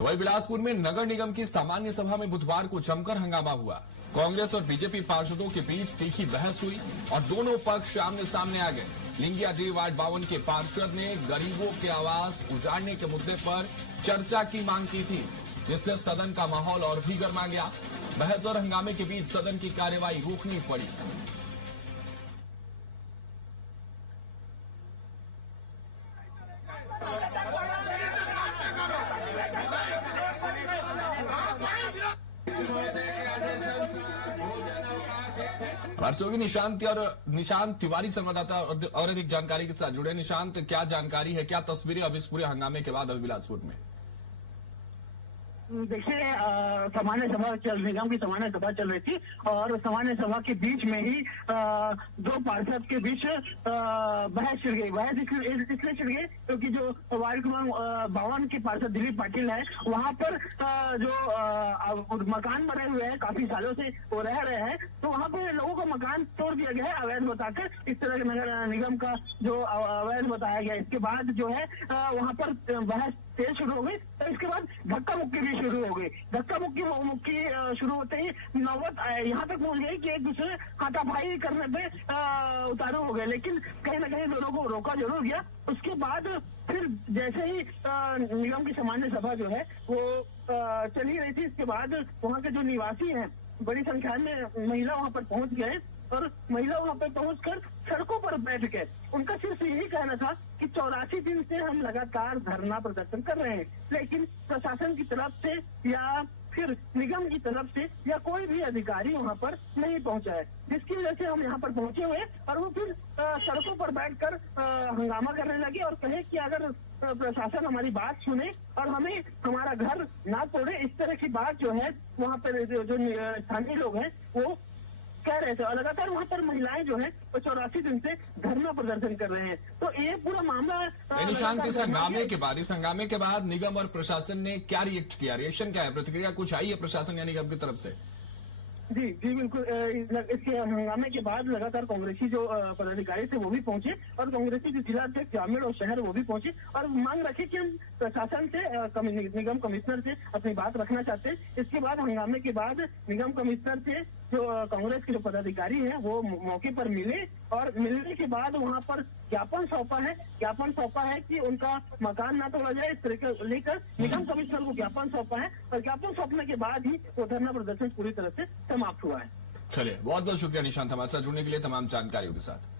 वहीं बिलासपुर में नगर निगम की सामान्य सभा में बुधवार को जमकर हंगामा हुआ। कांग्रेस और बीजेपी पार्षदों के बीच तीखी बहस हुई और दोनों पक्ष आमने सामने आ गए। लिंगिया डी वार्ड 52 के पार्षद ने गरीबों के आवास उजाड़ने के मुद्दे पर चर्चा की मांग की थी, जिससे सदन का माहौल और भी गर्मा गया। बहस और हंगामे के बीच सदन की कार्यवाही रोकनी पड़ी। हमारे सहयोगी निशांत तिवारी संवाददाता और अधिक जानकारी के साथ जुड़े। निशांत, क्या जानकारी है, क्या तस्वीरें अब इस पूरे हंगामे के बाद अभी बिलासपुर में? देखिए, सामान्य सभा निगम की सामान्य सभा चल रही थी और सामान्य सभा के बीच में ही दो पार्षद के बीच बहस छिड़ गई। बहस इसलिए छिड़ गई क्योंकि जो वार्ड क्रमांक 52 के पार्षद दिलीप पाटिल है, वहां पर जो मकान बने हुए हैं, काफी सालों से वो रह रहे हैं, तो वहां पर लोगों का मकान तोड़ दिया गया है अवैध बताकर। इस तरह के नगर निगम का जो अवैध बताया गया, इसके बाद जो है वहां पर बहस तेज शुरू हो गई। तो इसके बाद धक्का मुक्की भी शुरू हो गई। धक्का मुक्की शुरू होते ही नौबत यहाँ तक पहुंच गई कि एक दूसरे हाथापाई करने पे उतारू हो गए, लेकिन कहीं ना कहीं दोनों को रोका जरूर गया। उसके बाद फिर जैसे ही निगम की सामान्य सभा जो है वो चली रही थी, इसके बाद वहाँ के जो निवासी हैं, बड़ी संख्या में महिला वहाँ पर पहुंच गए और महिला वहाँ पर पहुंचकर सड़कों पर बैठ के उनका सिर्फ यही कहना था कि 84 दिन से हम लगातार धरना प्रदर्शन कर रहे हैं, लेकिन प्रशासन की तरफ से या फिर निगम की तरफ से या कोई भी अधिकारी वहाँ पर नहीं पहुंचा है, जिसकी वजह से हम यहाँ पर पहुंचे हुए। और वो फिर सड़कों पर बैठकर हंगामा करने लगे और कहे कि अगर प्रशासन हमारी बात सुने और हमें हमारा घर ना तोड़े, इस तरह की बात जो है वहाँ पर जो स्थानीय लोग हैं वो कह रहे थे। और लगातार वहाँ पर महिलाएं जो है 84 दिन से धरना प्रदर्शन कर रहे हैं। तो ये पूरा मामला निशांत, इस हंगामे के बाद निगम और प्रशासन ने क्या रिएक्ट किया? रिएक्शन क्या है, प्रतिक्रिया कुछ आई है प्रशासन या निगम की तरफ से? जी बिल्कुल। इसके हंगामे के बाद लगातार कांग्रेसी जो पदाधिकारी थे वो भी पहुंचे और कांग्रेसी जो जिला अध्यक्ष ग्रामीण और शहर वो भी पहुंचे और मांग रखी कि हम प्रशासन से निगम कमिश्नर से अपनी बात रखना चाहते हैं। इसके बाद हंगामे के बाद निगम कमिश्नर से जो कांग्रेस के जो पदाधिकारी हैं वो मौके पर मिले और मिलने के बाद वहां पर ज्ञापन सौंपा है कि उनका मकान ना तोड़ा जाए, इस तरीके लेकर निगम कमिश्नर को ज्ञापन सौंपा है और ज्ञापन सौंपने के बाद ही वो धरना प्रदर्शन पूरी तरह से समाप्त हुआ है। चलिए, बहुत बहुत शुक्रिया निशांत, हमारे साथ जुड़ने के लिए, तमाम जानकारियों के साथ।